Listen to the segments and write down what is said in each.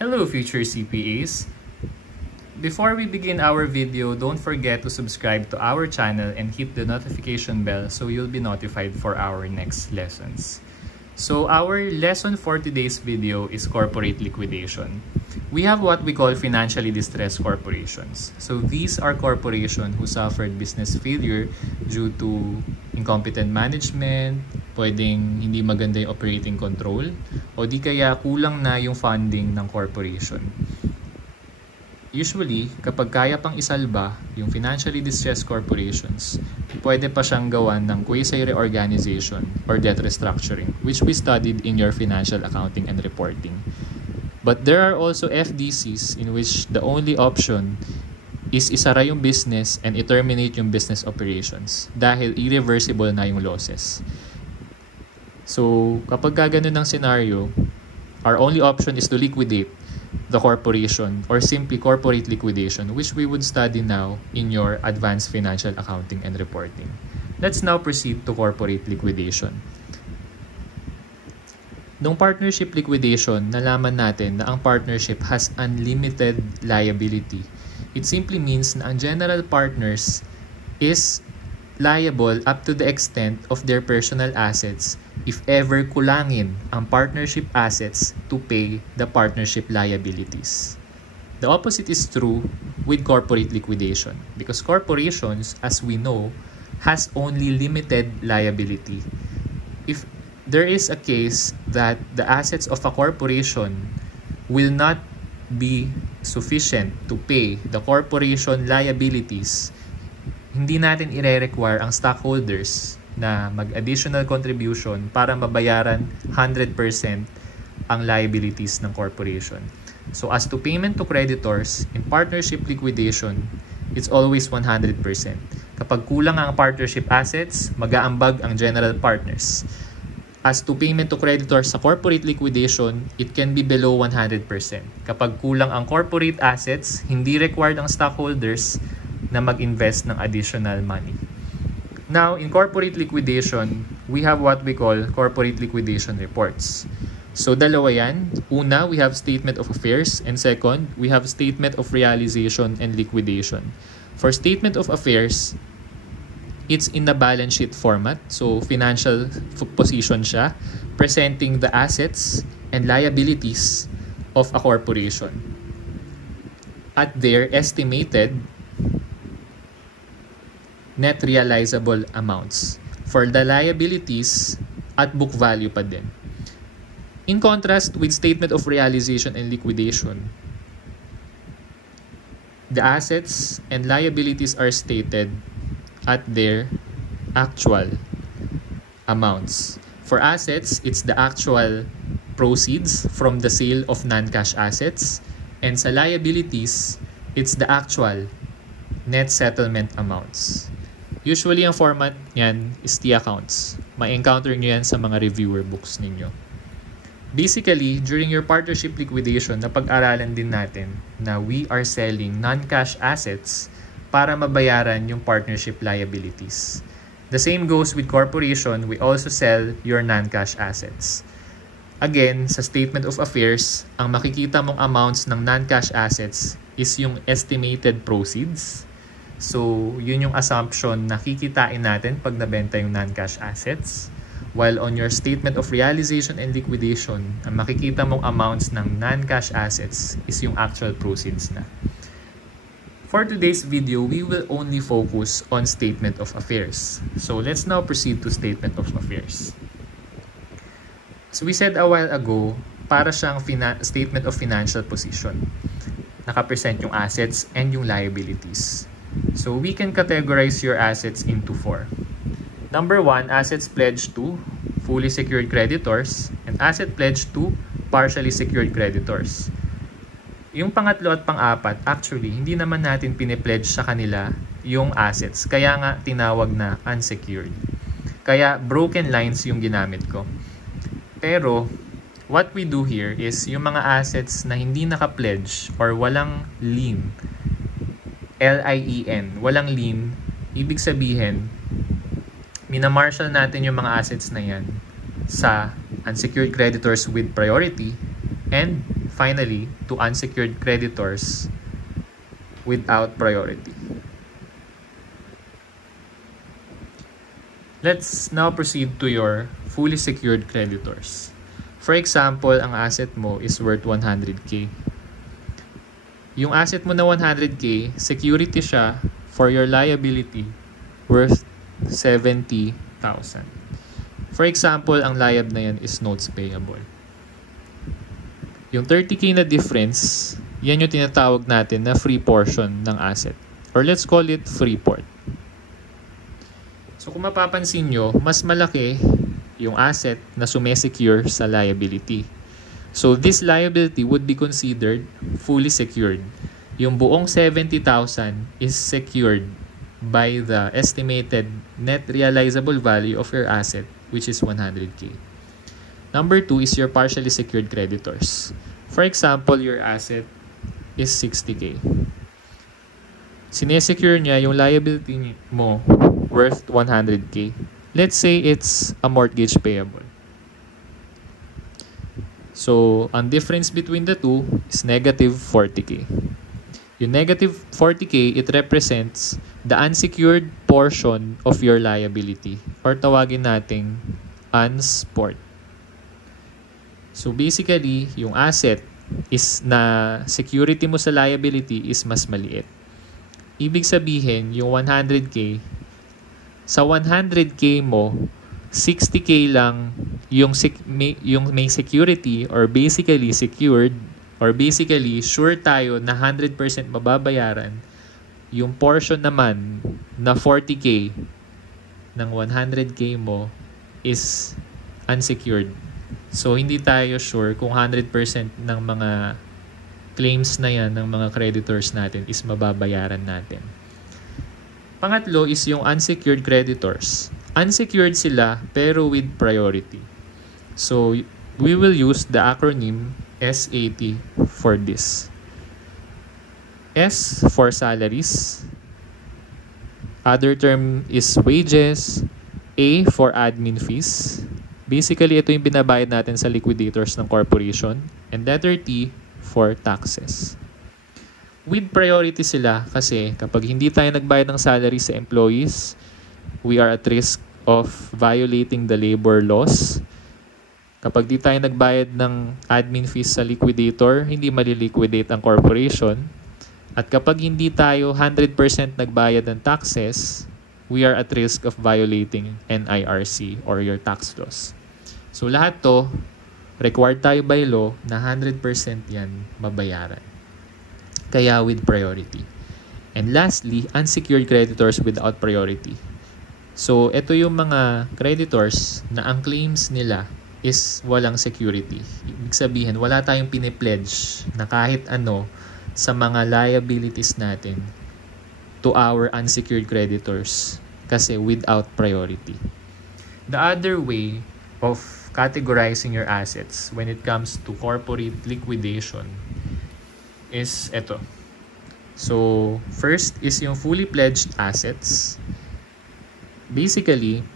Hello future CPAs! Before we begin our video, don't forget to subscribe to our channel and hit the notification bell so you'll be notified for our next lessons. So our lesson for today's video is corporate liquidation. We have what we call financially distressed corporations. So these are corporations who suffered business failure due to incompetent management, pwedeng hindi maganda yung operating control, o di kaya kulang na yung funding ng corporation. Usually, kapag kaya pang isalba yung financially distressed corporations, pwede pa siyang gawan ng quasi-reorganization or debt restructuring, which we studied in your financial accounting and reporting. But there are also FDCs in which the only option is isara yung business and i-terminate yung business operations dahil irreversible na yung losses. So, kapag ganun ng scenario, our only option is to liquidate the corporation or simply corporate liquidation, which we would study now in your advanced financial accounting and reporting. Let's now proceed to corporate liquidation. Nung partnership liquidation, nalaman natin na ang partnership has unlimited liability. It simply means na ang general partners is liable up to the extent of their personal assets if ever kulangin ang partnership assets to pay the partnership liabilities. The opposite is true with corporate liquidation because corporations, as we know, has only limited liability. If there is a case that the assets of a corporation will not be sufficient to pay the corporation liabilities, hindi natin i-require ang stockholders na mag-additional contribution para mabayaran 100% ang liabilities ng corporation. So as to payment to creditors, in partnership liquidation, it's always 100%. Kapag kulang ang partnership assets, mag-aambag ang general partners. As to payment to creditors sa corporate liquidation, it can be below 100%. Kapag kulang ang corporate assets, hindi required ang stockholders na mag-invest ng additional money. Now, in corporate liquidation, we have what we call corporate liquidation reports. So, dalawa yan. Una, we have statement of affairs. And second, we have statement of realization and liquidation. For statement of affairs, it's in the balance sheet format. So, financial position siya, presenting the assets and liabilities of a corporation at their estimated net realizable amounts. For the liabilities, at book value pa din. In contrast with statement of realization and liquidation, the assets and liabilities are stated at their actual amounts. For assets, it's the actual proceeds from the sale of non-cash assets. And sa liabilities, it's the actual net settlement amounts. Usually, ang format niyan is T-accounts. Ma-encounter nyo yan sa mga reviewer books ninyo. Basically, during your partnership liquidation, napag-aralan din natin na we are selling non-cash assets para mabayaran yung partnership liabilities. The same goes with corporation. We also sell your non-cash assets. Again, sa statement of affairs, ang makikita mong amounts ng non-cash assets is yung estimated proceeds. So, yun yung assumption na kikitain natin pag nabenta yung non-cash assets. While on your statement of realization and liquidation, ang makikita mong amounts ng non-cash assets is yung actual proceeds na. For today's video, we will only focus on statement of affairs. So, let's now proceed to statement of affairs. So, we said a while ago, para siyang statement of financial position. Nakapresent yung assets and yung liabilities. So, we can categorize your assets into 4. Number 1, assets pledged to fully secured creditors and asset pledged to partially secured creditors. Yung pangatlo at pang-apat, actually, hindi naman natin pinipledge sa kanila yung assets. Kaya nga tinawag na unsecured. Kaya broken lines yung ginamit ko. Pero, what we do here is yung mga assets na hindi naka-pledge or walang lien, LIEN, walang lien, ibig sabihin, minamarshal natin yung mga assets na yan sa unsecured creditors with priority and finally, to unsecured creditors without priority. Let's now proceed to your fully secured creditors. For example, ang asset mo is worth 100K. Yung asset mo na 100K, security siya for your liability worth 70,000. For example, ang liab na yan is notes payable. Yung 30K na difference, yan yung tinatawag natin na free portion ng asset. Or let's call it free port. So kung mapapansin nyo, mas malaki yung asset na sumesecure sa liability. So this liability would be considered fully secured. Yung buong 70,000 is secured by the estimated net realizable value of your asset, which is 100K. Number 2 is your partially secured creditors. For example, your asset is 60K. Sinesecure niya yung liability mo worth 100K. Let's say it's a mortgage payable. So, ang difference between the two is negative 40K. Yung negative 40K, it represents the unsecured portion of your liability, or tawagin nating unsport. So, basically, yung asset is na security mo sa liability is mas maliit. Ibig sabihin, yung 100K, sa 100K mo, 60K lang yung may security or basically secured or basically sure tayo na 100% mababayaran. Yung portion naman na 40K ng 100K mo is unsecured. So, hindi tayo sure kung 100% ng mga claims na yan ng mga creditors natin is mababayaran natin. Pangatlo is yung unsecured creditors. Unsecured sila pero with priority. So, we will use the acronym SAT for this. S for salaries. Other term is wages. A for admin fees. Basically, ito yung binabayad natin sa liquidators ng corporation. And letter T for taxes. With priority sila kasi kapag hindi tayo nagbayad ng salary sa employees, we are at risk of violating the labor laws. Kapag di tayo nagbayad ng admin fees sa liquidator, hindi maliliquidate ang corporation. At kapag hindi tayo 100% nagbayad ng taxes, we are at risk of violating NIRC or your tax laws. So lahat to, required tayo by law na 100% yan mabayaran. Kaya with priority. And lastly, unsecured creditors without priority. So, ito yung mga creditors na ang claims nila is walang security. Ibig sabihin, wala tayong pinipledge na kahit ano sa mga liabilities natin to our unsecured creditors kasi without priority. The other way of categorizing your assets when it comes to corporate liquidation is ito. So, first is yung fully pledged assets. Basically,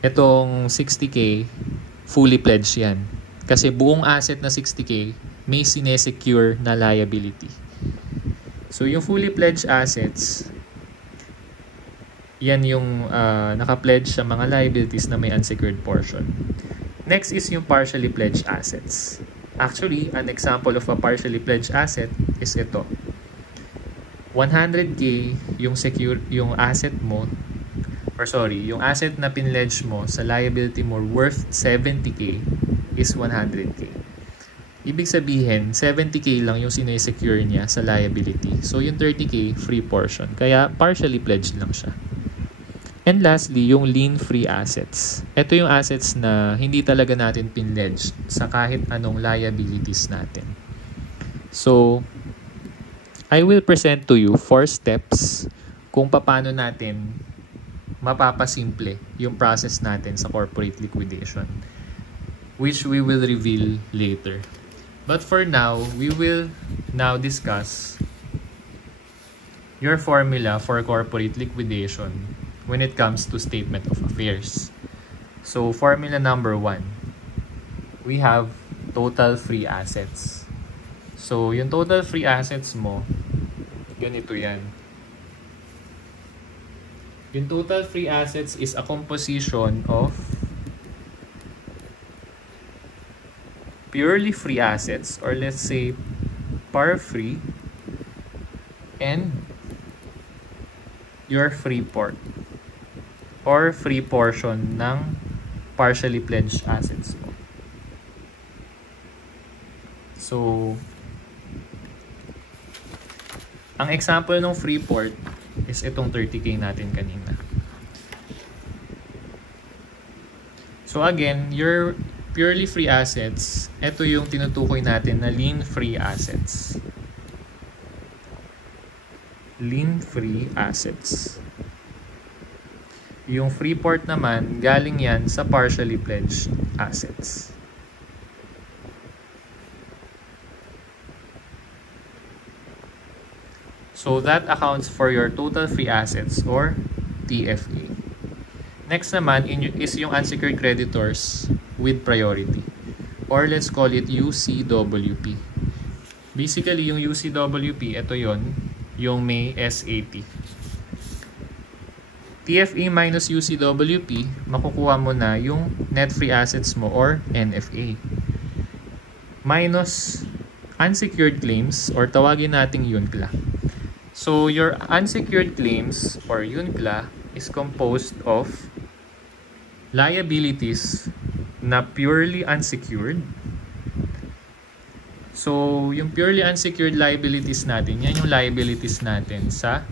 itong 60K, fully pledged yan. Kasi buong asset na 60K, may sinesecure na liability. So, yung fully pledged assets, yan yung naka-pledge sa mga liabilities na may unsecured portion. Next is yung partially pledged assets. Actually, an example of a partially pledged asset is ito. 100K yung asset mo, or sorry, yung asset na pinledge mo sa liability mo worth 70K is 100K. Ibig sabihin, 70K lang yung sinesecure niya sa liability. So, yung 30K, free portion. Kaya, partially pledged lang siya. And lastly, yung lien-free assets. Ito yung assets na hindi talaga natin pinledge sa kahit anong liabilities natin. So, I will present to you 4 steps kung paano natin mapapasimple yung process natin sa corporate liquidation, which we will reveal later. But for now, we will now discuss your formula for corporate liquidation when it comes to statement of affairs. So, formula number 1. We have total free assets. So, yung total free assets mo, ganito yan. Yung total free assets is a composition of purely free assets, or let's say par free, and your free port or free portion ng partially pledged assets mo. So, ang example ng free port is itong 30K natin kanina. So again, your purely free assets, ito yung tinutukoy natin na lien free assets. Lien free assets. Yung free port naman, galing yan sa partially pledged assets. So that accounts for your total free assets or TFA. Next naman is yung unsecured creditors with priority, or let's call it UCWP. Basically, yung UCWP, ito yon, yung may SAT. TFA minus UCWP, makukuha mo na yung net free assets mo or NFA. Minus unsecured claims, or tawagin nating UNCLA. So, your unsecured claims or UNCLA is composed of liabilities na purely unsecured. So, yung purely unsecured liabilities natin, yan yung liabilities natin sa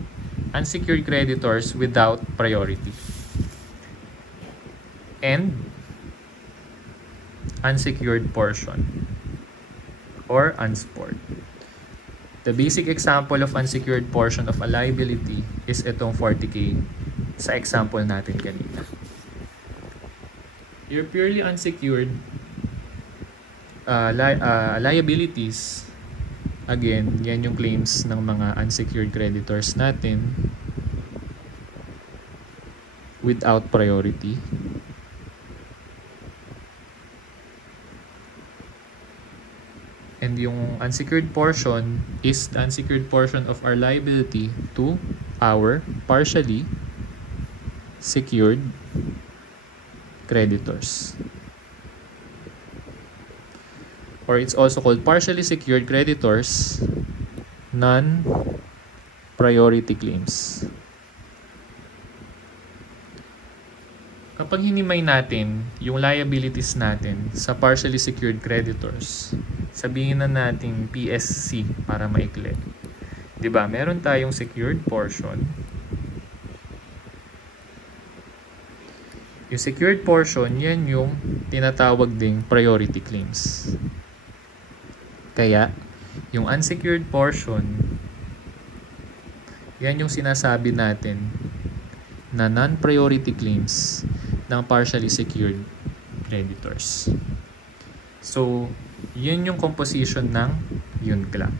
unsecured creditors without priority. And unsecured portion or unsport. The basic example of unsecured portion of a liability is itong 40K sa example natin kanina. Your purely unsecured liabilities, again, yan yung claims ng mga unsecured creditors natin without priority. And yung unsecured portion is the unsecured portion of our liability to our partially secured creditors. Or it's also called partially secured creditors, non-priority claims. Kapag hinimay natin yung liabilities natin sa partially secured creditors, sabihin na natin PSC para maikli. 'Di ba? Meron tayong secured portion. Yung secured portion, yan yung tinatawag ding priority claims. Kaya, yung unsecured portion, yan yung sinasabi natin na non-priority claims ng partially secured creditors. So, yun yung composition ng UNCLA.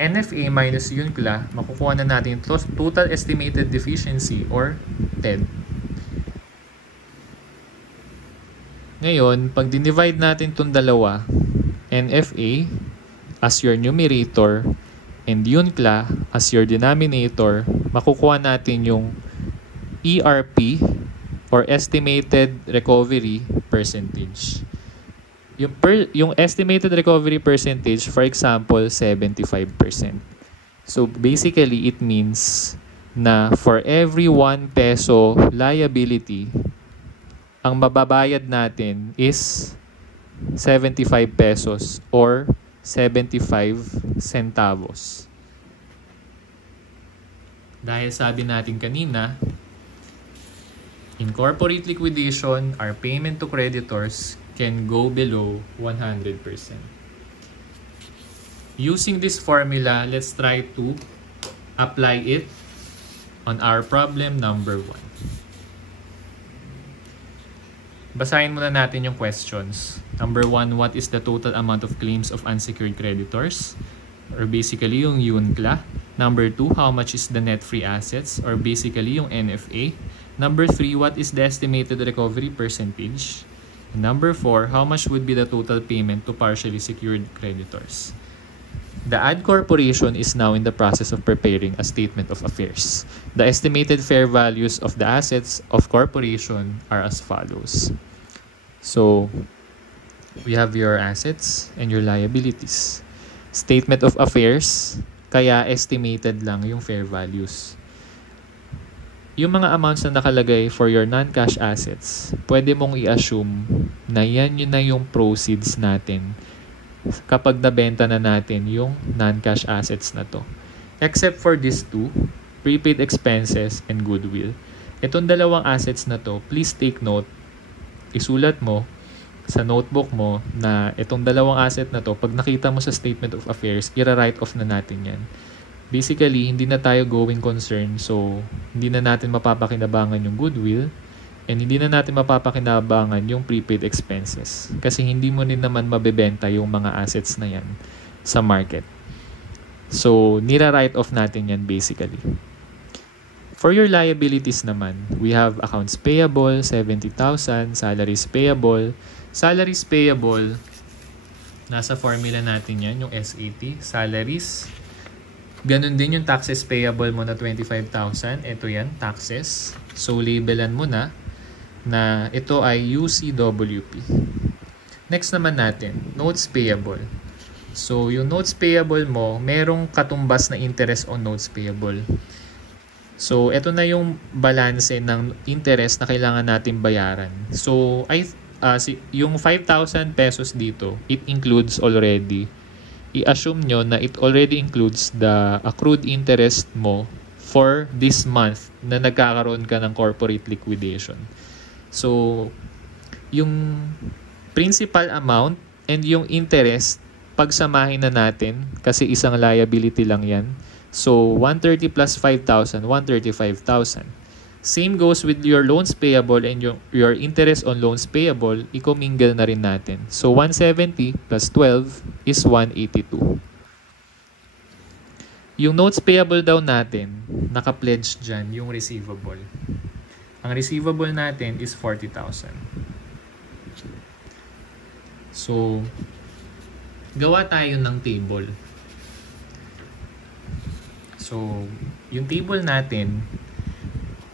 NFA minus UNCLA, makukuha na natin total estimated deficiency or TED. Ngayon, pag dinivide natin itong dalawa, NFA as your numerator and UNCLA as your denominator, makukuha natin yung ERP or estimated recovery percentage. Yung estimated recovery percentage, for example, 75%. So basically, it means na for every 1 peso liability, ang mababayad natin is 75 pesos or 75 centavos. Dahil sabi natin kanina, in corporate liquidation, our payment to creditors can go below 100%. Using this formula, let's try to apply it on our problem number 1. Basahin muna natin yung questions. Number 1, what is the total amount of claims of unsecured creditors? Or basically yung UNCLA. Number 2, how much is the net free assets? Or basically yung NFA. Number 3, what is the estimated recovery percentage? Number 4, how much would be the total payment to partially secured creditors? The AD Corporation is now in the process of preparing a statement of affairs. The estimated fair values of the assets of corporation are as follows. So, we have your assets and your liabilities. Statement of affairs, kaya estimated lang yung fair values. Yung mga amounts na nakalagay for your non-cash assets, pwede mong i-assume na yan yun na yung proceeds natin kapag nabenta na natin yung non-cash assets na to. Except for these two, prepaid expenses and goodwill. Itong dalawang assets na to, please take note, isulat mo sa notebook mo na itong dalawang asset na to, pag nakita mo sa statement of affairs, i-write off na natin yan. Basically, hindi na tayo going concern, so hindi na natin mapapakinabangan yung goodwill and hindi na natin mapapakinabangan yung prepaid expenses kasi hindi mo din naman mabebenta yung mga assets na yan sa market. So, nira-write off natin yan basically. For your liabilities naman, we have accounts payable, 70,000, salaries payable. Salaries payable, nasa formula natin yan, yung SAT, salaries. Ganun din yung taxes payable mo na 25,000. Ito yan, taxes. So, labelan mo na ito ay UCWP. Next naman natin, notes payable. So, yung notes payable mo, merong katumbas na interest on notes payable. So, ito na yung balance ng interest na kailangan natin bayaran. So, yung 5,000 pesos dito, it includes already. I-assume nyo na it already includes the accrued interest mo for this month na nagkakaroon ka ng corporate liquidation. So, yung principal amount and yung interest, pagsamahin na natin kasi isang liability lang yan. So, 130 plus 5,000, 135,000. Same goes with your loans payable and your interest on loans payable, i-commingle na rin natin. So, 170 plus 12 is 182. Yung notes payable daw natin, naka-pledge dyan yung receivable. Ang receivable natin is 40,000. So, gawa tayo ng table. So, yung table natin,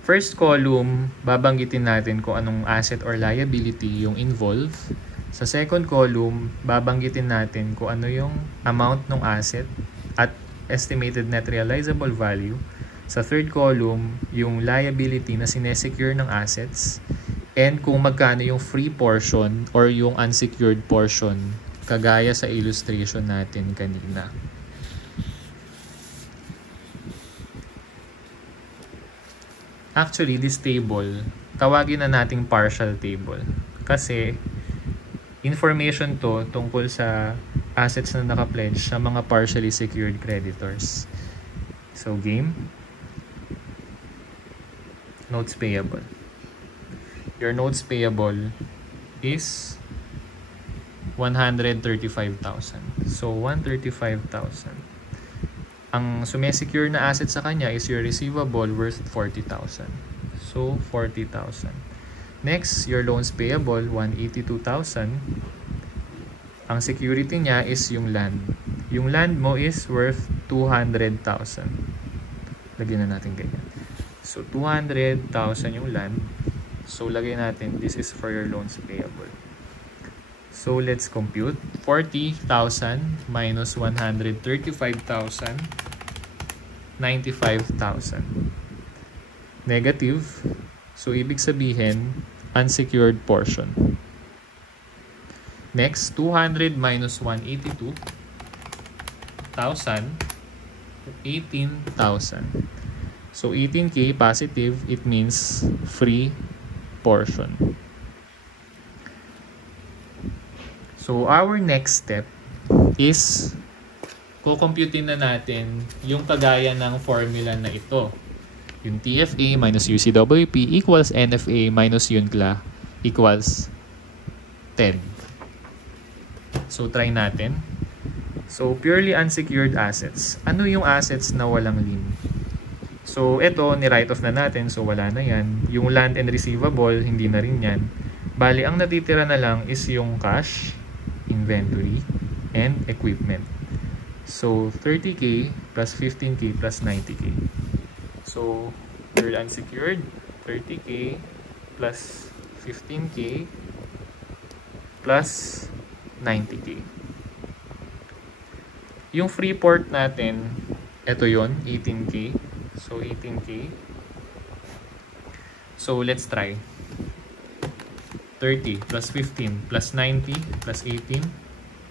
first column, babanggitin natin kung anong asset or liability yung involved. Sa second column, babanggitin natin kung ano yung amount ng asset at estimated net realizable value. Sa third column, yung liability na sinesecure ng assets and kung magkano yung free portion or yung unsecured portion kagaya sa illustration natin kanina. Actually, this table, tawagin na nating partial table. Kasi, information to tungkol sa assets na naka-pledge sa mga partially secured creditors. So, game. Notes payable. Your notes payable is 135,000. So, 135,000. Ang sumesecure na asset sa kanya is your receivable worth 40,000. So, 40,000. Next, your loans payable, 182,000. Ang security niya is yung land. Yung land mo is worth 200,000. Lagyan na natin ganyan. So, 200,000 yung land. So, lagyan natin, this is for your loans payable. So, let's compute. 40,000 minus 135,000, 95,000. Negative. So, ibig sabihin, unsecured portion. Next, 200 minus 182,000, 18,000. So, 18K positive, it means free portion. So, our next step is kukomputin na natin yung kagaya ng formula na ito. Yung TFA minus UCWP equals NFA minus UNCLA equals 10. So, try natin. So, purely unsecured assets. Ano yung assets na walang lien? So, ito, ni-write off na natin. So, wala na yan. Yung land and receivable, hindi na rin yan. Bali, ang natitira na lang is yung cash, inventory, and equipment. So, 30K plus 15K plus 90K. So, purely unsecured, 30K plus 15K plus 90K. Yung free port natin, ito yon 18K. So, 18K. So, let's try. 30 plus 15 plus 90 plus 18.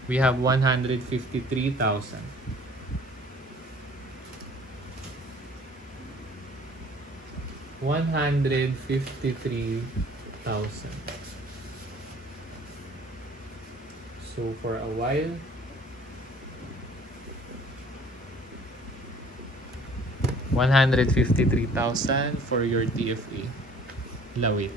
We have 153,000. So for a while, $153,000 for your TFA. Lawit.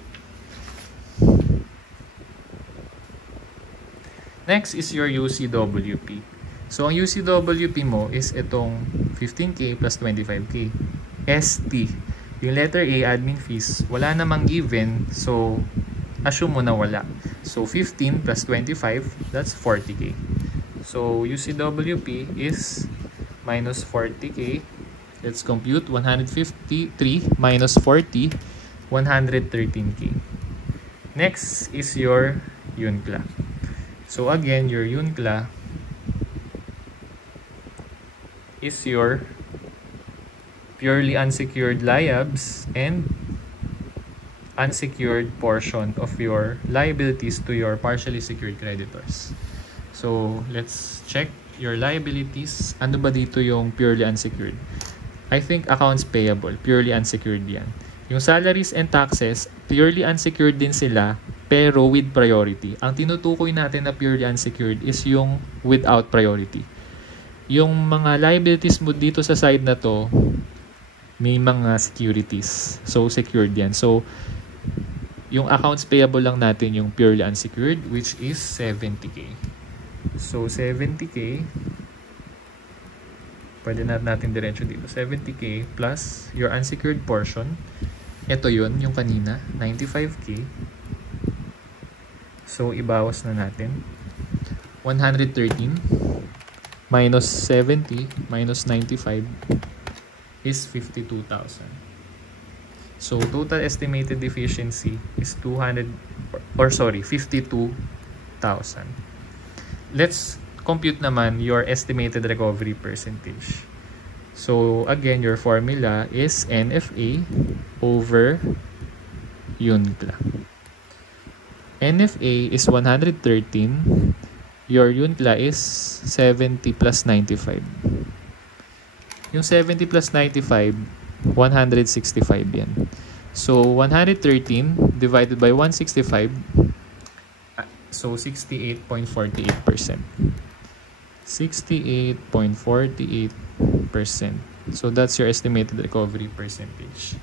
Next is your UCWP. So, ang UCWP mo is itong 15K plus 25K. ST. Yung letter A, admin fees, wala namang given. So, assume mo na wala. So, 15 plus 25, that's 40K. So, UCWP is minus 40K. Let's compute. 153 minus 40, 113K. Next is your UNCLA. So again, your UNCLA is your purely unsecured liabs and unsecured portion of your liabilities to your partially secured creditors. So let's check your liabilities. Ano ba dito yung purely unsecured? I think accounts payable, purely unsecured yan. Yung salaries and taxes, purely unsecured din sila, pero with priority. Ang tinutukoy natin na purely unsecured is yung without priority. Yung mga liabilities mo dito sa side na to, may mga securities. So, secured yan. So, yung accounts payable lang natin yung purely unsecured, which is 70K. So, 70K, pwede natin diretso dito. 70K plus your unsecured portion. Ito yun, yung kanina, 95K. So, ibawas na natin. 113 minus 70 minus 95 is 52,000. So, total estimated deficiency is 52,000. Let's compute naman your estimated recovery percentage. So, again, your formula is NFA over UNCLA. NFA is 113. Your UNCLA is 70 plus 95. Yung 70 plus 95, 165 yan. So, 113 divided by 165, so 68.48%. 68.48%. So that's your estimated recovery percentage.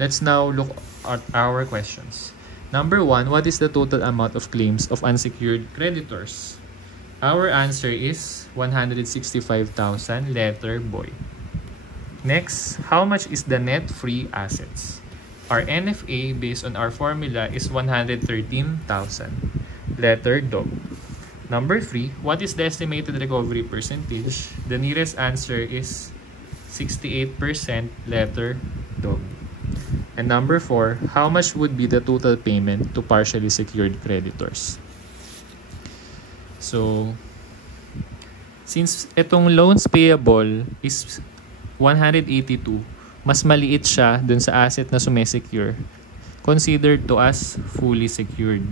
Let's now look at our questions. Number 1, what is the total amount of claims of unsecured creditors? Our answer is 165,000, letter boy. Next, how much is the net free assets? Our NFA based on our formula is 113,000, letter dog. Number 3, what is the estimated recovery percentage? The nearest answer is 68%, letter dog. And number 4, how much would be the total payment to partially secured creditors? So, since itong loans payable is 182, mas maliit siya dun sa asset na sumesecure, considered to as fully secured.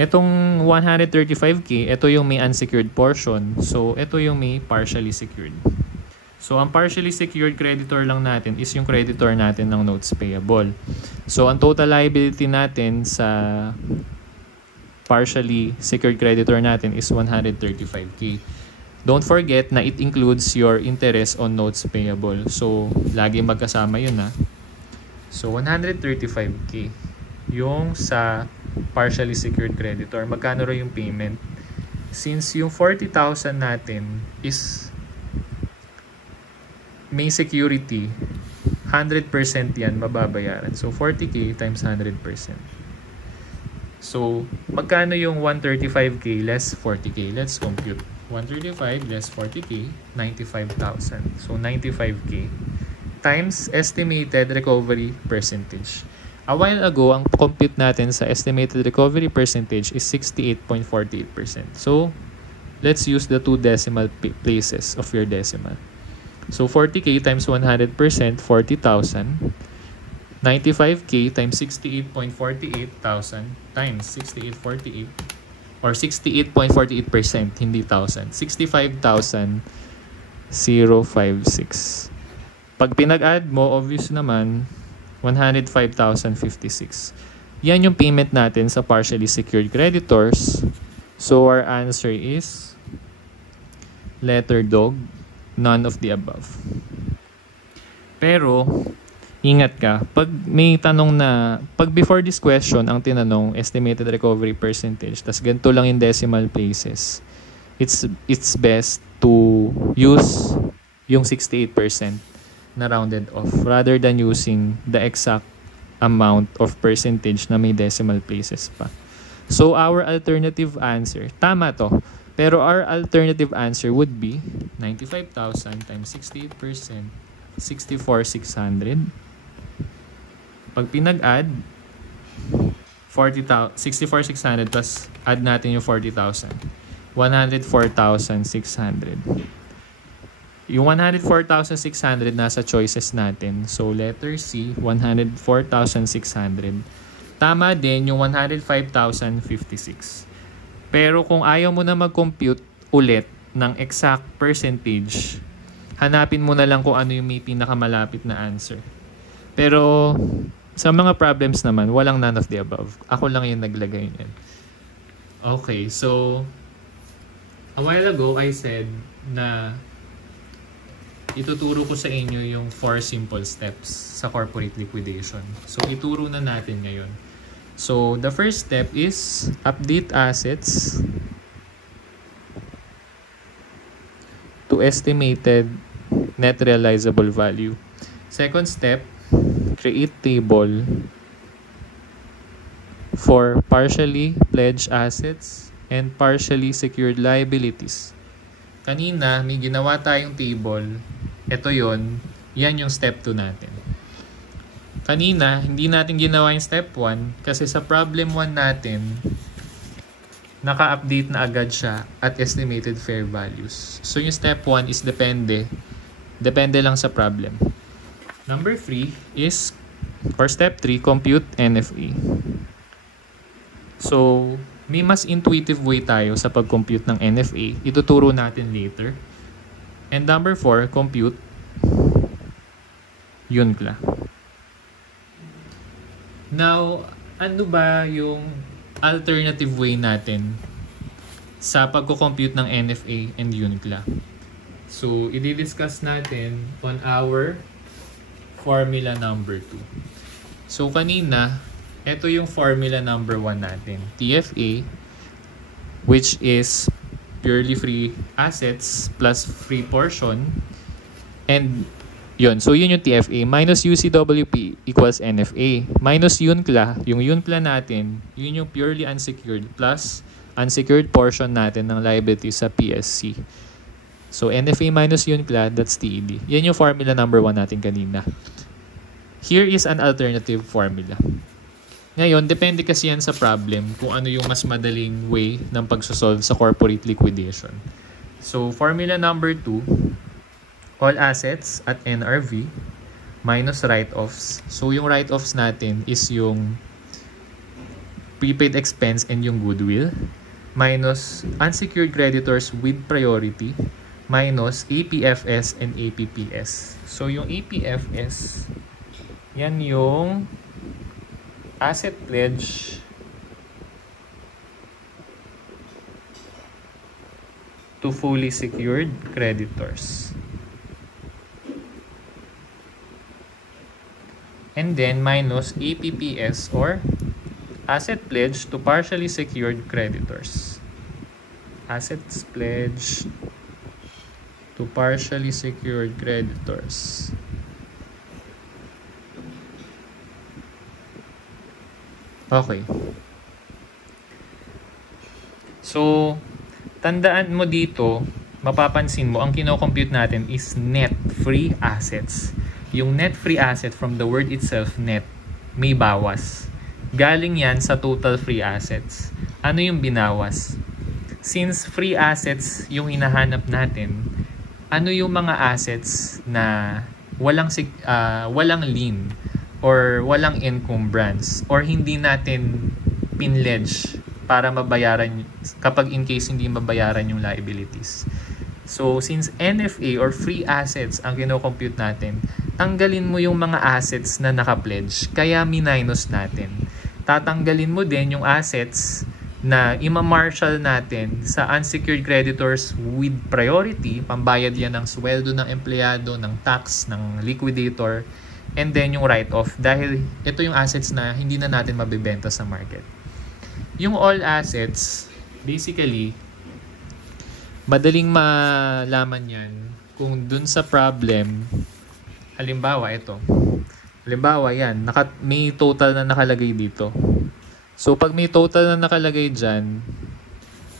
Itong 135K, ito yung may unsecured portion. So, ito yung may partially secured. So, ang partially secured creditor lang natin is yung creditor natin ng notes payable. So, ang total liability natin sa partially secured creditor natin is 135K. Don't forget na it includes your interest on notes payable. So, lagi magkasama yun ha. So, 135K. Yung sa partially secured creditor, magkano rin yung payment? Since yung 40,000 natin is may security, 100% yan mababayaran. So, 40K times 100%. So, magkano yung 135K less 40K? Let's compute. 135 less 40K, 95,000. So, 95K times estimated recovery percentage. A while ago, ang compute natin sa estimated recovery percentage is 68.48%. So, let's use the two decimal places of your decimal. So, 40K times 100%, 40,000. 95K times 68.48,000 times 68.48 or 68.48%, hindi 1,000. 65,056. Pag pinag-add mo, obvious naman, 105,056. Yan yung payment natin sa partially secured creditors. So, our answer is letter dog, none of the above. Pero, ingat ka, pag may tanong na, pag before this question, ang tinanong, estimated recovery percentage, tas ganito lang in decimal places, it's best to use yung 68% na rounded off rather than using the exact amount of percentage na may decimal places pa. So, our alternative answer, tama to, pero our alternative answer would be 95,000 times 68%, 64,600. Pag pinag-add, 64,600 plus add natin yung 40,000. 104,600. Yung 104,600 nasa choices natin. So, letter C, 104,600. Tama din yung 105,056. Pero kung ayaw mo na mag-compute ulit ng exact percentage, hanapin mo na lang kung ano yung may pinakamalapit na answer. Pero sa mga problems naman, walang none of the above. Ako lang yung naglagay niyan. Okay, so a while ago I said na ituturo ko sa inyo yung 4 simple steps sa corporate liquidation. So ituro na natin ngayon. So the first step is update assets to estimated net realizable value. Second step, create table for partially pledged assets and partially secured liabilities. Kanina, may ginawa tayong table. Ito yon, yan yung step 2 natin. Kanina, hindi natin ginawa yung step 1 kasi sa problem 1 natin, naka-update na agad siya at estimated fair values. So yung step 1 is depende lang sa problem. Number 3 is, for step 3, compute NFA. So, may mas intuitive way tayo sa pag-compute ng NFA. Ituturo natin later. And number 4, compute UNCLA. Now, ano ba yung alternative way natin sa pagko-compute ng NFA and UNCLA? So, i-discuss natin on our formula number 2. So, kanina, ito yung formula number 1 natin. TFA, which is purely free assets plus free portion. And yun. So, yun yung TFA. Minus UCWP equals NFA. Minus UNCLA. Yung UNCLA natin, yun yung purely unsecured plus unsecured portion natin ng liability sa PSC. So, NFA minus UNCLA, that's TED. Yan yung formula number 1 natin kanina. Here is an alternative formula. Ngayon, depende kasi yan sa problem kung ano yung mas madaling way ng pagsosolve sa corporate liquidation. So, formula number 2, all assets at NRV minus write-offs. So, yung write-offs natin is yung prepaid expense and yung goodwill minus unsecured creditors with priority minus APFS and APPS. So, yung APFS, yan yung asset pledge to fully secured creditors. And then minus APPS or asset pledge to partially secured creditors. Assets pledge to partially secured creditors. Okay. So, tandaan mo dito, mapapansin mo, ang kino-compute natin is net free assets. Yung net free asset, from the word itself, net, may bawas. Galing yan sa total free assets. Ano yung binawas? Since free assets yung hinahanap natin, ano yung mga assets na walang lien or walang encumbrance or hindi natin pinledge para mabayaran kapag in case hindi mabayaran yung liabilities. So, since NFA or free assets ang kino-compute natin, tanggalin mo yung mga assets na naka-pledge, kaya minus natin. Tatanggalin mo din yung assets na ima-marshal natin sa unsecured creditors with priority, pambayad yan ng sweldo ng empleyado, ng tax, ng liquidator, and then yung write-off dahil ito yung assets na hindi na natin mabibenta sa market. Yung all assets, basically, madaling malaman yan kung dun sa problem, halimbawa ito. Halimbawa yan, may total na nakalagay dito. So pag may total na nakalagay dyan,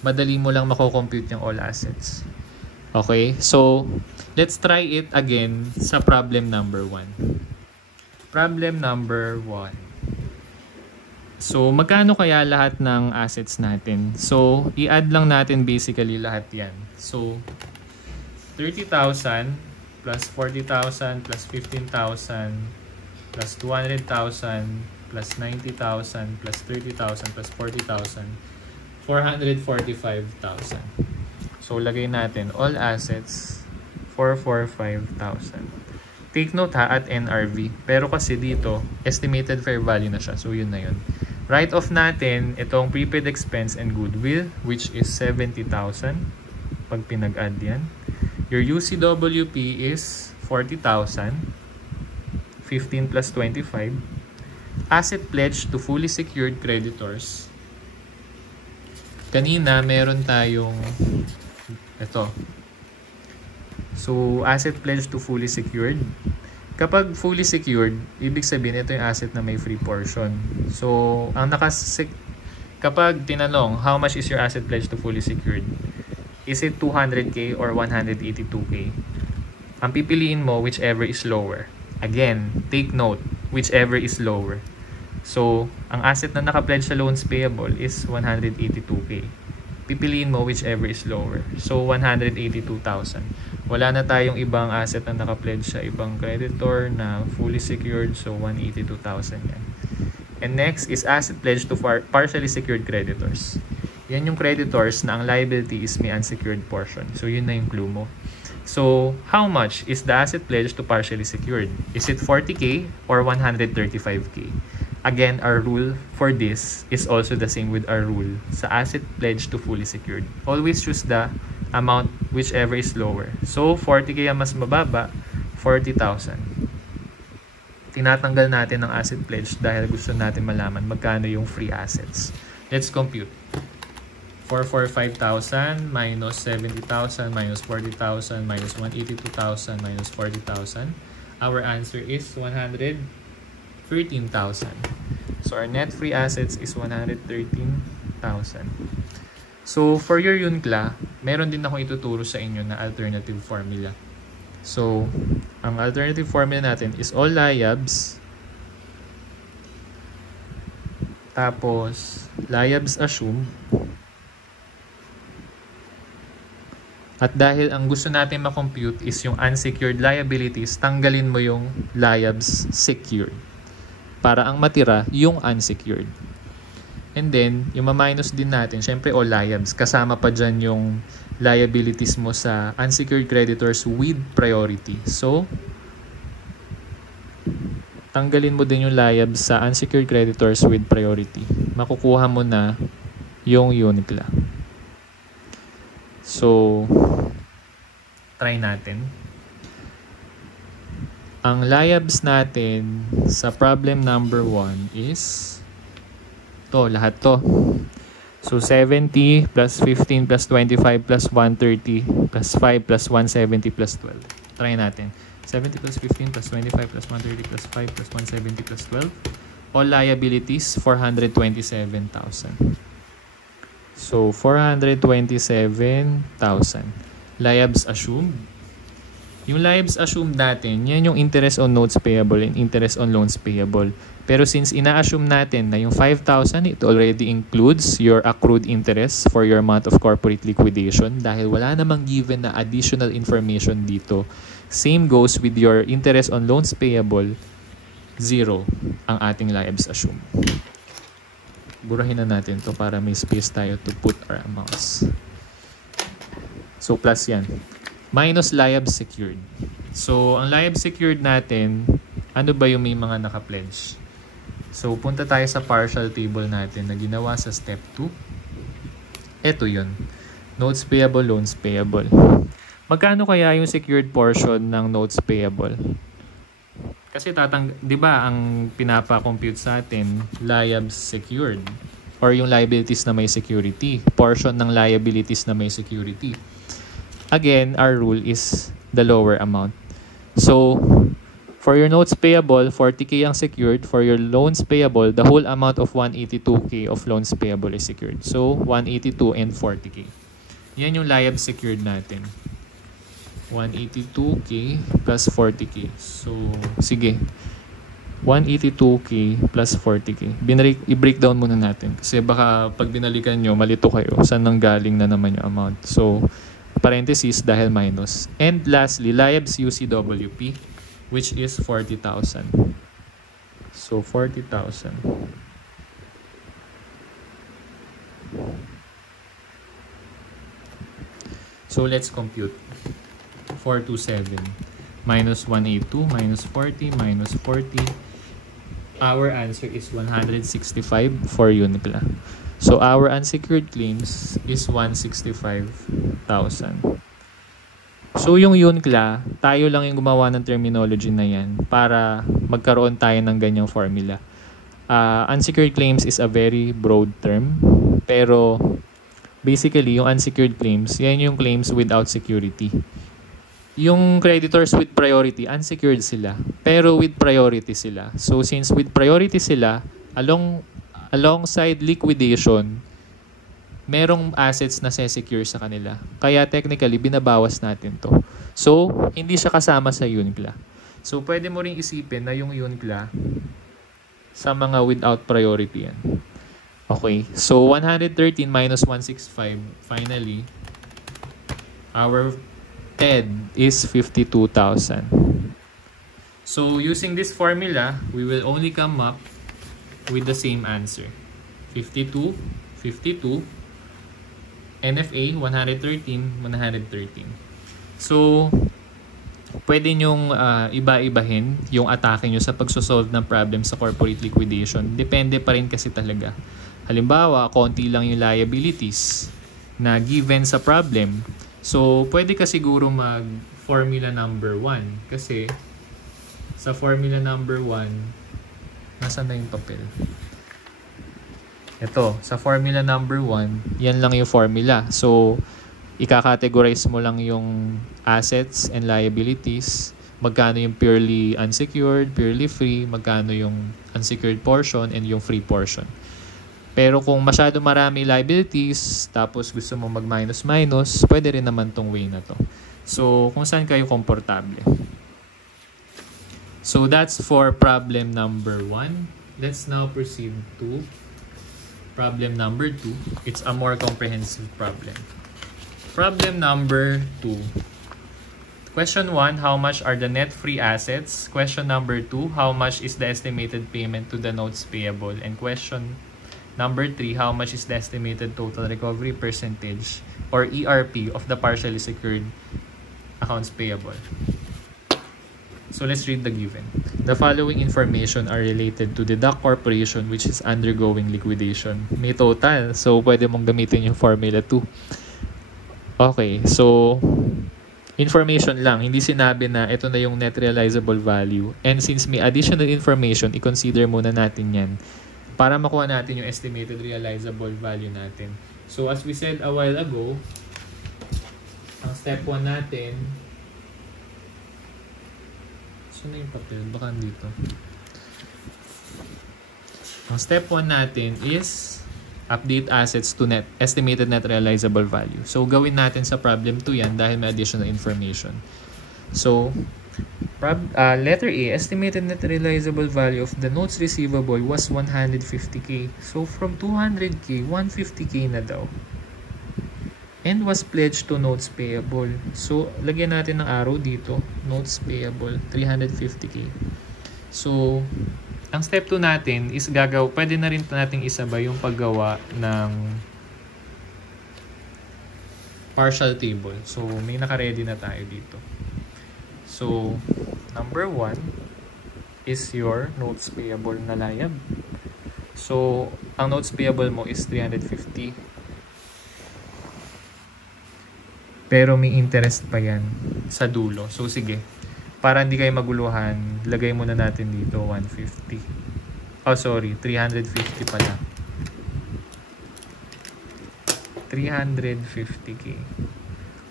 madali mo lang mako-compute yung all assets. Okay? So, let's try it again sa problem number 1. Problem number 1. So, magkano kaya lahat ng assets natin? So, i-add lang natin basically lahat yan. So, 30,000 plus 40,000 plus 15,000 plus 200,000 plus 90,000 plus 30,000 plus 40,000, 445,000. So, lagay natin all assets, 445,000. Take note ha, at NRV. Pero kasi dito, estimated fair value na siya. So, yun na yun. Write-off natin itong prepaid expense and goodwill, which is 70,000. Pag pinag-add yan. Your UCWP is 40,000. 15 plus 25. Asset pledge to fully secured creditors. Kanina, meron tayong ito. So, asset pledge to fully secured. Kapag fully secured, ibig sabihin ito yung asset na may free portion. So, kapag tinanong, how much is your asset pledge to fully secured? Is it 200k or 182k? Ang pipiliin mo, whichever is lower. Again, take note, whichever is lower. So, ang asset na naka-pledge sa loans payable is 182k. Pipiliin mo whichever is lower. So, 182,000. Wala na tayong ibang asset na naka-pledge sa ibang creditor na fully secured. So, 182,000 yan. And next is asset pledge to partially secured creditors. Yan yung creditors na ang liability is may unsecured portion. So, yun na yung clue mo. So, how much is the asset pledge to partially secured? Is it 40k or 135k? Again, our rule for this is also the same with our rule sa asset pledge to fully secured. Always choose the amount whichever is lower. So, 40k ang mas mababa, 40,000. Tinatanggal natin ang asset pledge dahil gusto natin malaman magkano yung free assets. Let's compute. 445,000 minus 70,000 minus 40,000 minus 182,000 minus 40,000. Our answer is 113,000. So our net free assets is 113,000. So for your Yunkla, meron din akong ituturo sa inyo na alternative formula. So ang alternative formula natin is all liabs, tapos liabs assume. At dahil ang gusto natin makompute is yung unsecured liabilities, tanggalin mo yung liabs secured. Para ang matira, yung unsecured. And then, yung ma-minus din natin, syempre all liabs. Kasama pa dyan yung liabilities mo sa unsecured creditors with priority. So, tanggalin mo din yung liabs sa unsecured creditors with priority. Makukuha mo na yung Yunkla. So, try natin. Ang liabs natin sa problem number 1 is to, lahat to. So, 70 plus 15 plus 25 plus 130 plus 5 plus 170 plus 12. Try natin. 70 plus 15 plus 25 plus 130 plus 5 plus 170 plus 12. All liabilities, 427,000. So, 427,000. Liabs assumed. Yung liabs assumed natin, yan yung interest on notes payable and interest on loans payable. Pero since ina-assume natin na yung 5,000, it already includes your accrued interest for your month of corporate liquidation dahil wala namang given na additional information dito. Same goes with your interest on loans payable, 0 ang ating liabs assumed. Burahin na natin to para may space tayo to put our amounts. So, plus yan. Minus liabs secured. So, ang liabs secured natin, ano ba yung may mga naka-pledge? So, punta tayo sa partial table natin na ginawa sa step 2. Ito yun. Notes payable, loans payable. Magkano kaya yung secured portion ng notes payable? Kasi di ba ang pinapa-compute sa atin, liabs secured or yung liabilities na may security. Portion ng liabilities na may security. Again, our rule is the lower amount. So, for your notes payable, 40K ang secured. For your loans payable, the whole amount of 182K of loans payable is secured. So, 182 and 40K. Yan yung liabs secured natin. 182K plus 40K. So, sige. 182K plus 40K. I-breakdown muna natin. Kasi baka pag binalikan nyo, malito kayo. Saan nang galing na naman yung amount. So, parenthesis dahil minus. And lastly, liabs UCWP, which is 40,000. So, 40,000. So, let's compute. 427 minus 182 minus 40 minus 40. Our answer is 165 for Unicla. So, our unsecured claims is 165,000. So, yung Unicla, tayo lang yung gumawa ng terminology na yan para magkaroon tayo ng ganyang formula. Unsecured claims is a very broad term. Pero, basically, yung unsecured claims, yan yung claims without security. Yung creditors with priority, unsecured sila. Pero with priority sila. So, since with priority sila, alongside liquidation, merong assets na secure sa kanila. Kaya technically, binabawas natin to. So, hindi siya kasama sa Unicla. So, pwede mo ring isipin na yung Unicla sa mga without priority yan. Okay. So, 113 minus 165, finally, our TED is 52,000. So, using this formula, we will only come up with the same answer. 52, 52, NFA, 113, 113. So, pwede nyong iba-ibahin yung atake nyo sa pagsosolve ng problem sa corporate liquidation. Depende pa rin kasi talaga. Halimbawa, konti lang yung liabilities na given sa problem. So, pwede ka siguro mag-formula number 1. Kasi, sa formula number 1, nasaan na yung papel? Ito, sa formula number 1, yan lang yung formula. So, ika-categorize mo lang yung assets and liabilities. Magkano yung purely unsecured, purely free, magkano yung unsecured portion, and yung free portion. Pero kung masyado marami liabilities, tapos gusto mo mag-minus-minus, pwede rin naman tong way na to. So, kung saan kayo komportable. So, that's for problem number 1. Let's now proceed to problem number 2. It's a more comprehensive problem. Problem number 2. Question 1, how much are the net free assets? Question number 2, how much is the estimated payment to the notes payable? And question number 3, how much is the estimated total recovery percentage or ERP of the partially secured accounts payable? So let's read the given. The following information are related to the DAC Corporation which is undergoing liquidation. May total. So pwede mong gamitin yung formula 2. Okay. So information lang. Hindi sinabi na ito na yung net realizable value. And since may additional information, i-consider muna natin yan para makuha natin yung estimated realizable value natin. So as we said a while ago, ang step 1 natin, saan na yung papel? Baka dito. Ang step 1 natin is update assets to estimated net realizable value. So, gawin natin sa problem 2 yan dahil may additional information. So, letter A, estimated net realizable value of the notes receivable was 150K. So, from 200K, 150K na daw. And was pledged to notes payable. So, lagyan natin ng arrow dito. Notes payable, 350K. So, ang step 2 natin is pwede na rin natin isabay yung paggawa ng partial table. So, may naka-ready na tayo dito. So, number 1 is your notes payable na layab. So, ang notes payable mo is 350. Pero may interest pa yan sa dulo. So, sige. Para hindi kayo maguluhan, lagay muna natin dito 150. Oh, sorry. 350 pala. 350K.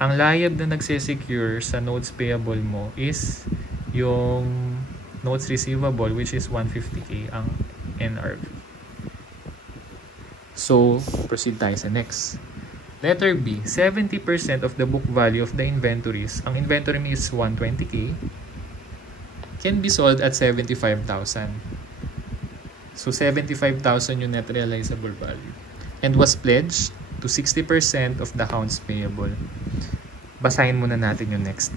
Ang layab na nagsesecure sa notes payable mo is yung notes receivable, which is 150K ang NRV. So, proceed tayo sa next. Letter B, 70% of the book value of the inventories, ang inventory mo is 120K, can be sold at 75,000. So, 75,000 yung net realizable value. And was pledged to 60% of the accounts payable. Basahin muna natin yung next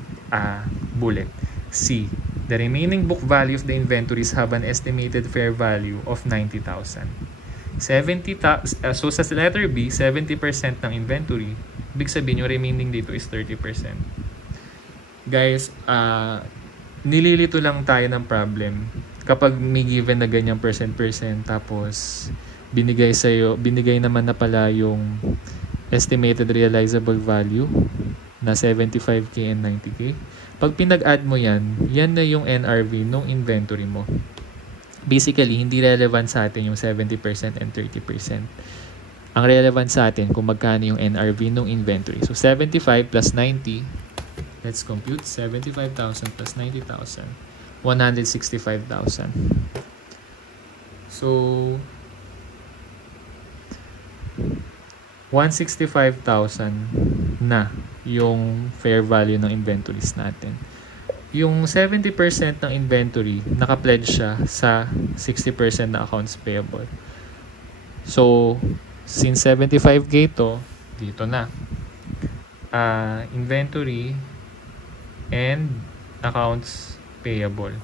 bullet. C, the remaining book value of the inventories have an estimated fair value of 90,000. So sa letter B, 70% ng inventory, ibig sabihin yung remaining dito is 30%. Guys, nililito lang tayo ng problem kapag may given na ganyang percent tapos binigay naman na pala yung estimated realizable value na 75K and 90K. Pag pinag-add mo yan na yung NRV ng inventory mo. Basically, hindi relevant sa atin yung 70% and 30%. Ang relevant sa atin kung magkano yung NRV ng inventory. So, 75 plus 90, let's compute. 75,000 plus 90,000, 165,000. So, 165,000 na yung fair value ng inventories natin. Yung 70% ng inventory, naka-pledge siya sa 60% na accounts payable. So, since 75K to, dito na. Inventory and accounts payable.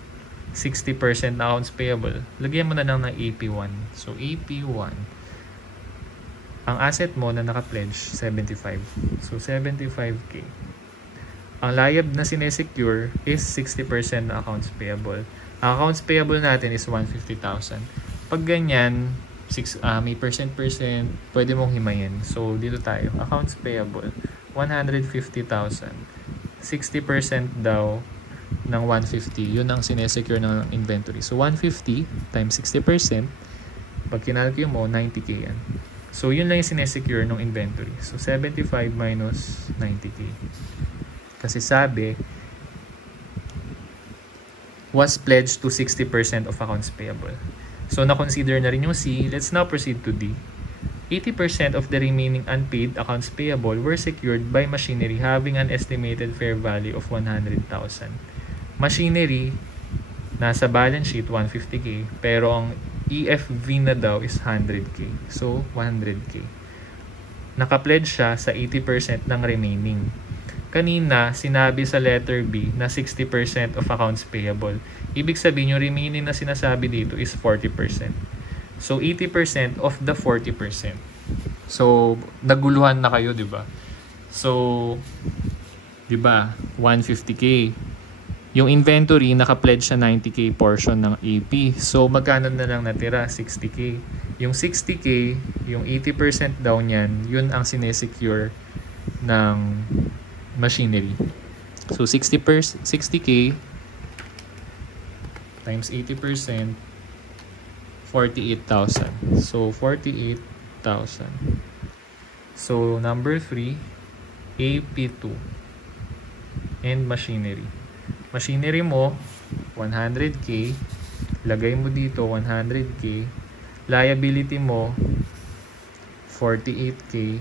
60% na accounts payable. Lagyan mo na lang ng AP1. So, AP1. Ang asset mo na naka-pledge, 75. So, 75K. Ang layab na sinesecure is 60% na accounts payable. Ang accounts payable natin is 150,000. Pag ganyan, may percent, pwede mong himayin. So, dito tayo. Accounts payable, 150,000. 60% daw ng 150. Yun ang sinesecure ng inventory. So, 150 times 60%. Pag kinalculate mo, 90K yan. So, yun lang yung sinesecure ng inventory. So, 75 minus 90K. Kasi sabi, was pledged to 60% of accounts payable. So, na-consider na rin yung C. Let's now proceed to D. 80% of the remaining unpaid accounts payable were secured by machinery having an estimated fair value of 100,000. Machinery, nasa balance sheet, 150K. Pero ang EFV na daw is 100K. So, 100K. Naka-pledge siya sa 80% ng remaining. Kanina, sinabi sa letter B na 60% of accounts payable. Ibig sabihin, yung remaining na sinasabi dito is 40%. So, 80% of the 40%. So, naguluhan na kayo, di ba? So, di ba, 150K. Yung inventory, naka-pledge sa 90K portion ng AP. So, magkano na lang natira? 60K. Yung 60K, yung 80% daw niyan, yun ang sinesecure ng machinery. So, 60K times 80%, 48,000. So, 48,000. So, number 3, AP2 and machinery. Machinery mo, 100K. Lagay mo dito, 100K. Liability mo, 48K.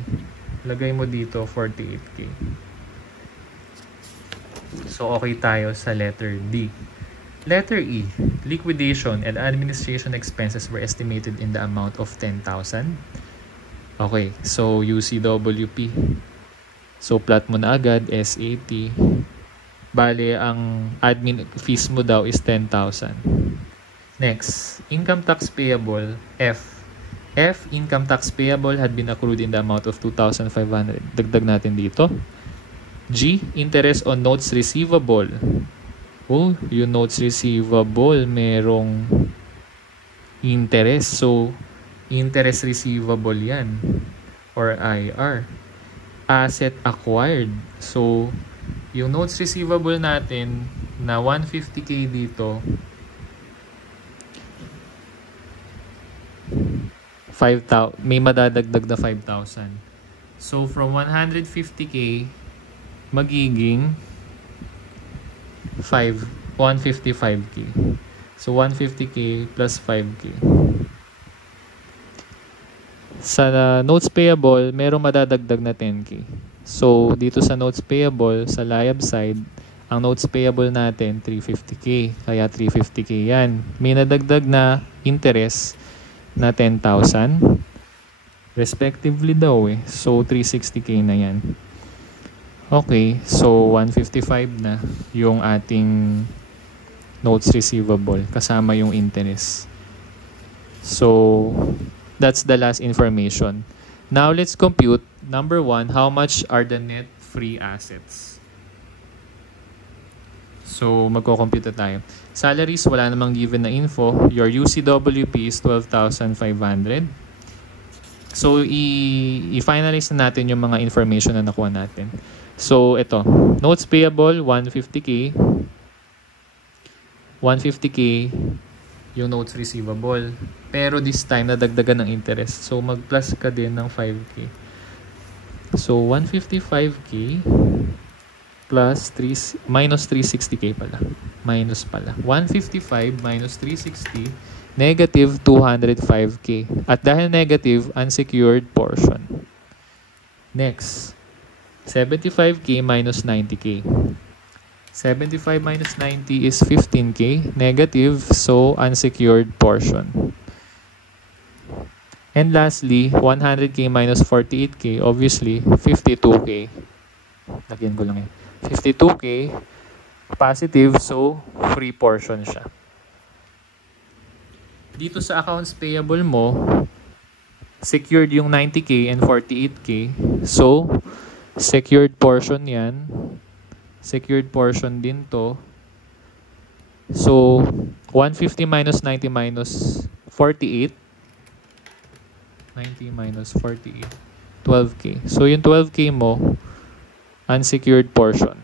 Lagay mo dito, 48K. So, okay tayo sa letter D. Letter E, liquidation and administration expenses were estimated in the amount of 10,000. Okay, so UCWP. So, plot mo na agad, SAT. Bale, ang admin fees mo daw is 10,000. Next, income tax payable, F. F, income tax payable had been accrued in the amount of 2,500. Dagdag natin dito. G, interest on notes receivable. Oh, yung notes receivable, merong interest. So, interest receivable yan. Or IR. Asset acquired. So, yung notes receivable natin na 150K dito, 5,000, may madadagdag na 5,000. So, from 150K, magiging 155K. So, 150K plus 5K. Sa notes payable, merong madadagdag na 10K. So, dito sa notes payable, sa liab side, ang notes payable natin, 350K. Kaya 350K yan. May nadagdag na interest na 10,000 respectively daw eh. So 360K na yan. Okay, so 155 na yung ating notes receivable kasama yung interest. So that's the last information. Now let's compute number 1, how much are the net free assets? So, magko-compute tayo. Salaries, wala namang given na info. Your UCWP is 12,500. So, i-finalize na natin yung mga information na nakuha natin. So, ito. Notes payable, 150K. 150K yung notes receivable. Pero this time, nadagdagan ng interest. So, mag-plus ka din ng 5K. So, 155K plus minus 360K pala. Minus pala. 155 minus 360, negative 205K. At dahil negative, unsecured portion. Next, 75K minus 90K. 75 minus 90 is 15K, negative, so unsecured portion. And lastly, 100K minus 48K, obviously, 52K. Lagyan ko lang 52K, positive, so free portion siya. Dito sa accounts payable mo, secured yung 90K and 48K. So, secured portion yan. Secured portion din to. So, 150 minus 90 minus 48. 90 minus 48. 12K. So, yung 12K mo, unsecured portion.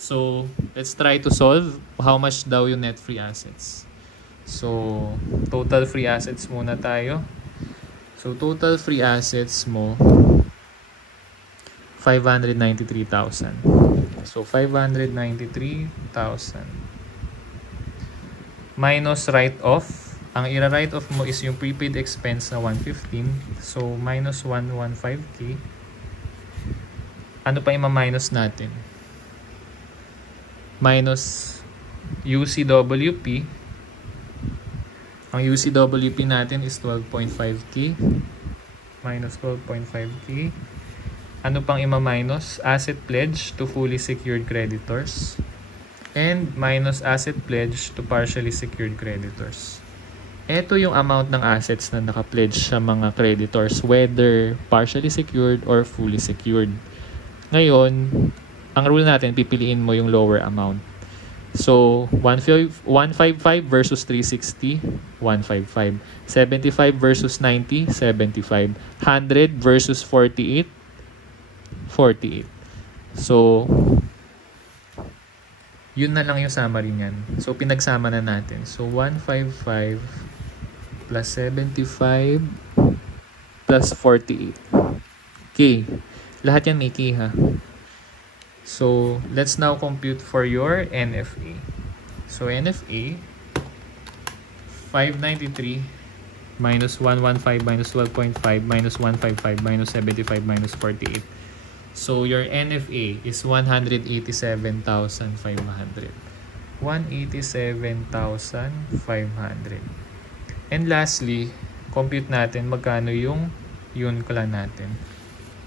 So, let's try to solve how much daw yung net free assets. So, total free assets muna tayo. So, total free assets mo, 593,000. So, 593,000. Minus write-off. Ang i-write-off mo is yung prepaid expense na 115. So, minus 115K. Ano pa i-minus natin? Minus UCWP. Ang UCWP natin is 12.5K. Minus 12.5K. Ano pang i-minus? Asset pledge to fully secured creditors. And minus asset pledge to partially secured creditors. Ito yung amount ng assets na naka-pledge sa mga creditors, whether partially secured or fully secured. Ngayon, ang rule natin, pipiliin mo yung lower amount. So, 155 versus 360, 155. 75 versus 90, 75. 100 versus 48, 48. So, yun na lang yung summary niyan. So, pinagsama na natin. So, 155 plus 75 plus 48. Okay. Lahat yan may key ha. So, let's now compute for your NFA. So, NFA, 593 minus 115 minus 12.5 minus 155 minus 75 minus 48. So your NFA is 187,500. 187,500. And lastly, compute natin magkano yung UNCLA natin.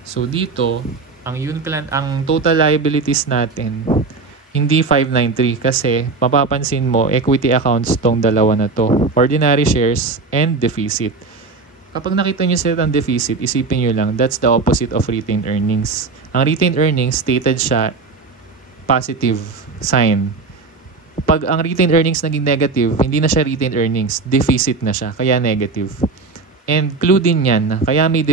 So dito, ang total liabilities natin hindi 593 kasi mapapansin mo equity accounts tong dalawa na to, ordinary shares and deficit. Kapag nakita nyo sila ng deficit, isipin nyo lang that's the opposite of retained earnings. Ang retained earnings stated siya positive sign. Pag ang retained earnings naging negative, hindi na siya retained earnings, deficit na siya, kaya negative. And clue din yan kaya may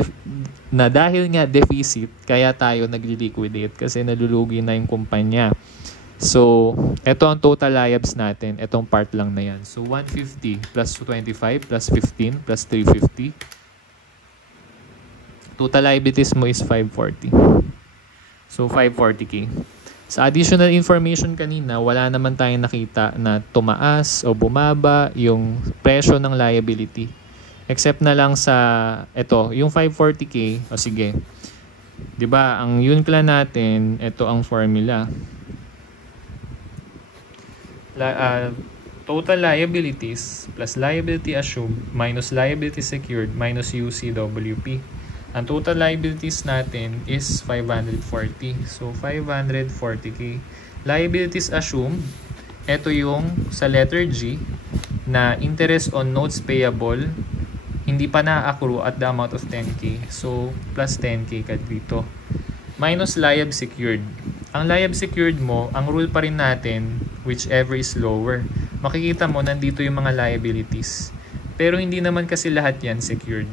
na dahil nga deficit, kaya tayo nag-liquidate kasi nalulugi na yung kumpanya. So, ito ang total liabilities natin. Itong part lang na yan. So, 150 plus 25 plus 15 plus 350. Total liabilities mo is 540. So, 540K. Sa additional information kanina, wala naman tayong nakita na tumaas o bumaba yung presyo ng liability. Except na lang sa ito, yung 540K. O sige. 'Di ba? Ang UNCLA natin, ito ang formula. Total liabilities plus liability assumed minus liability secured minus UCWP. Ang total liabilities natin is 540. So, 540K. Liabilities assumed, ito yung sa letter G na interest on notes payable, hindi pa na-accrue at the amount of 10K. So, plus 10K ka dito. Minus liab secured. Ang liab secured mo, ang rule pa rin natin, whichever is lower. Makikita mo, nandito yung mga liabilities. Pero hindi naman kasi lahat yan secured.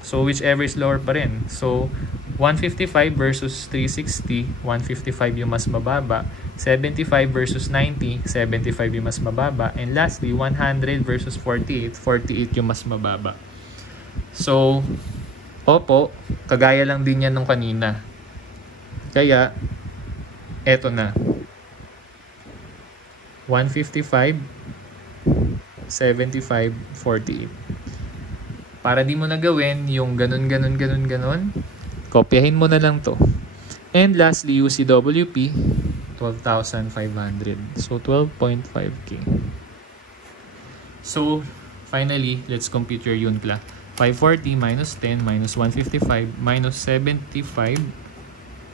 So, whichever is lower pa rin. So, 155 versus 360, 155 yung mas mababa. 75 versus 90, 75 yung mas mababa. And lastly, 100 versus 48, 48 yung mas mababa. So, opo, kagaya lang din yan nung kanina. Kaya, eto na. 155, 75, 48. Para di mo na gawin yung ganun, kopyahin mo na lang to. And lastly, UCWP, 12,500. So, 12.5K. So, finally, let's compute your UNCLA. 540 minus 10 minus 155 minus 75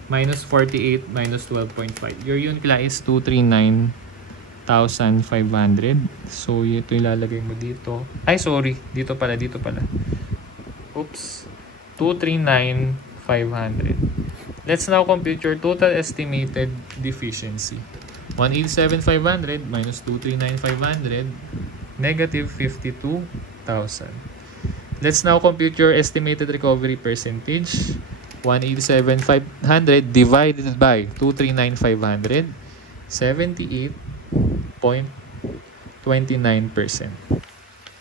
minus 48 minus 12.5. Your UNCLA is 239,500. So, ito ilalagay mo dito. Ay, sorry. Dito pala. Oops. 239,500. Let's now compute your total estimated deficiency. 187,500 minus 239,500, negative 52,000. Let's now compute your estimated recovery percentage. 187,500 divided by 239,500, 78.29%.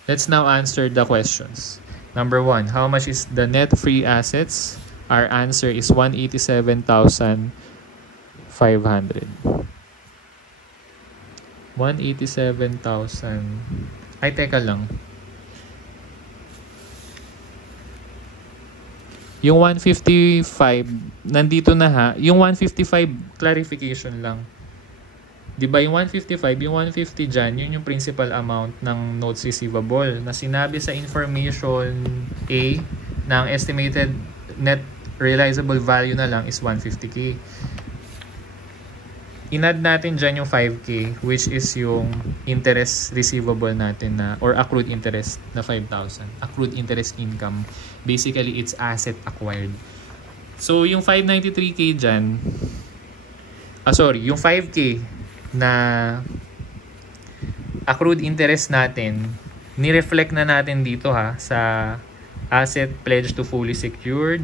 Let's now answer the questions. Number 1, how much is the net free assets? Our answer is 187,500. 187,000. Ay, teka lang. Yung 155, nandito na ha. Yung 155, clarification lang. Diba yung 155, yung 150 dyan, yun yung principal amount ng notes receivable na sinabi sa information A na ang estimated net realizable value na lang is 150K. Inad natin dyan yung 5K, which is yung interest receivable natin na, or accrued interest na 5,000. Accrued interest income. Basically, it's asset acquired. So, yung 593K dyan, yung 5K na accrued interest natin, ni-reflect na natin dito ha, sa asset pledged to fully secured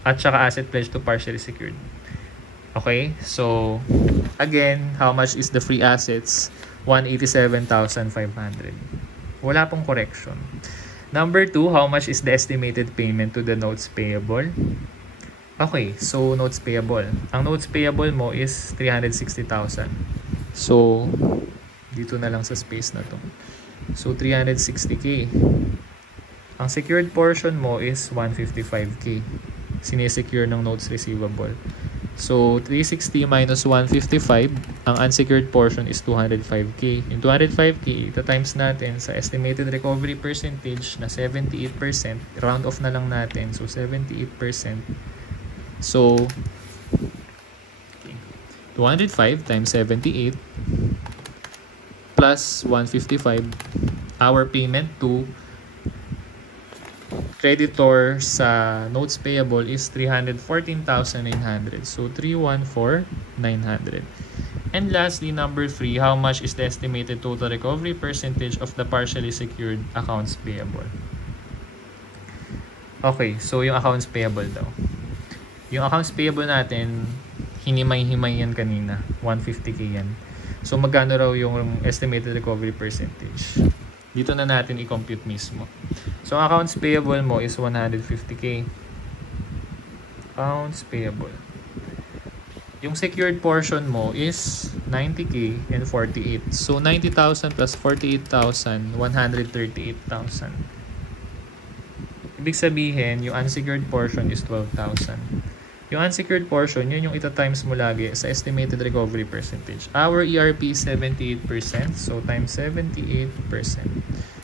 at saka asset pledged to partially secured. Okay, so again, how much is the free assets? 187,500. Wala pong correction. Number 2, how much is the estimated payment to the notes payable? Okay, so notes payable. Ang notes payable mo is 360,000. So, dito na lang sa space na to. So, 360K. Ang secured portion mo is 155K. Sinesecure ng notes receivable. So, 360 minus 155, ang unsecured portion is 205K. Yung 205K, ito times natin sa estimated recovery percentage na 78%. Round off na lang natin. So, 78%. So, 205 times 78 plus 155, our payment to creditor sa notes payable is 314,900. So, 314,900. And lastly, number 3, how much is the estimated total recovery percentage of the partially secured accounts payable? Okay, so yung accounts payable daw. Yung accounts payable natin, hinimay-himay yan kanina. 150K yan. So, magkano raw yung estimated recovery percentage? Dito na natin i-compute mismo. So, ang accounts payable mo is 150K. Accounts payable. Yung secured portion mo is 90K and 48. So, 90,000 plus 48,000, 138,000. Ibig sabihin, yung unsecured portion is 12,000. Yung unsecured portion, yun yung ita-times mo lagi sa estimated recovery percentage. Our ERP is 78%, so times 78%.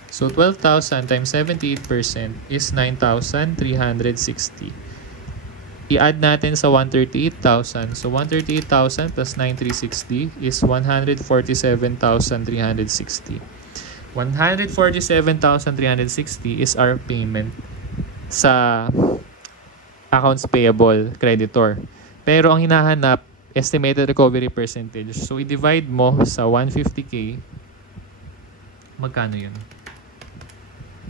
So 12,000 times 78% is 9,360. I-add natin sa 138,000. So 138,000 plus 9,360 is 147,360. 147,360 is our payment sa accounts payable creditor. Pero ang hinahanap, estimated recovery percentage. So, i-divide mo sa 150K. Magkano yun?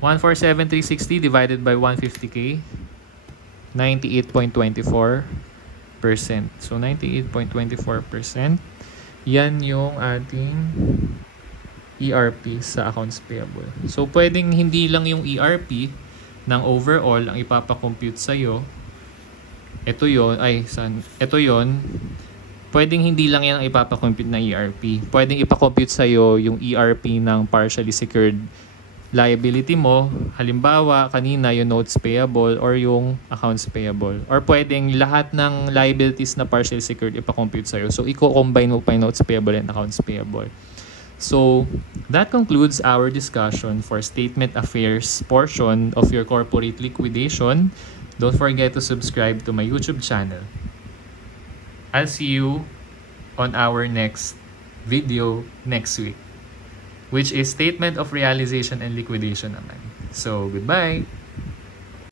147,360 divided by 150K. 98.24%. So, 98.24%. Yan yung ating ERP sa accounts payable. So, pwedeng hindi lang yung ERP ng overall ang ipapakompute sa'yo. Ito yon. Pwedeng hindi lang yan ang ipapakompute ng ERP. Pwedeng ipakompute sa'yo yung ERP ng partially secured liability mo. Halimbawa, kanina yung notes payable or yung accounts payable. Or pwedeng lahat ng liabilities na partially secured ipakompute sa'yo. So, i-combine mo pa yung notes payable and accounts payable. So, that concludes our discussion for statement affairs portion of your corporate liquidation. Don't forget to subscribe to my YouTube channel. I'll see you on our next video next week, which is statement of realization and liquidation naman. So, goodbye!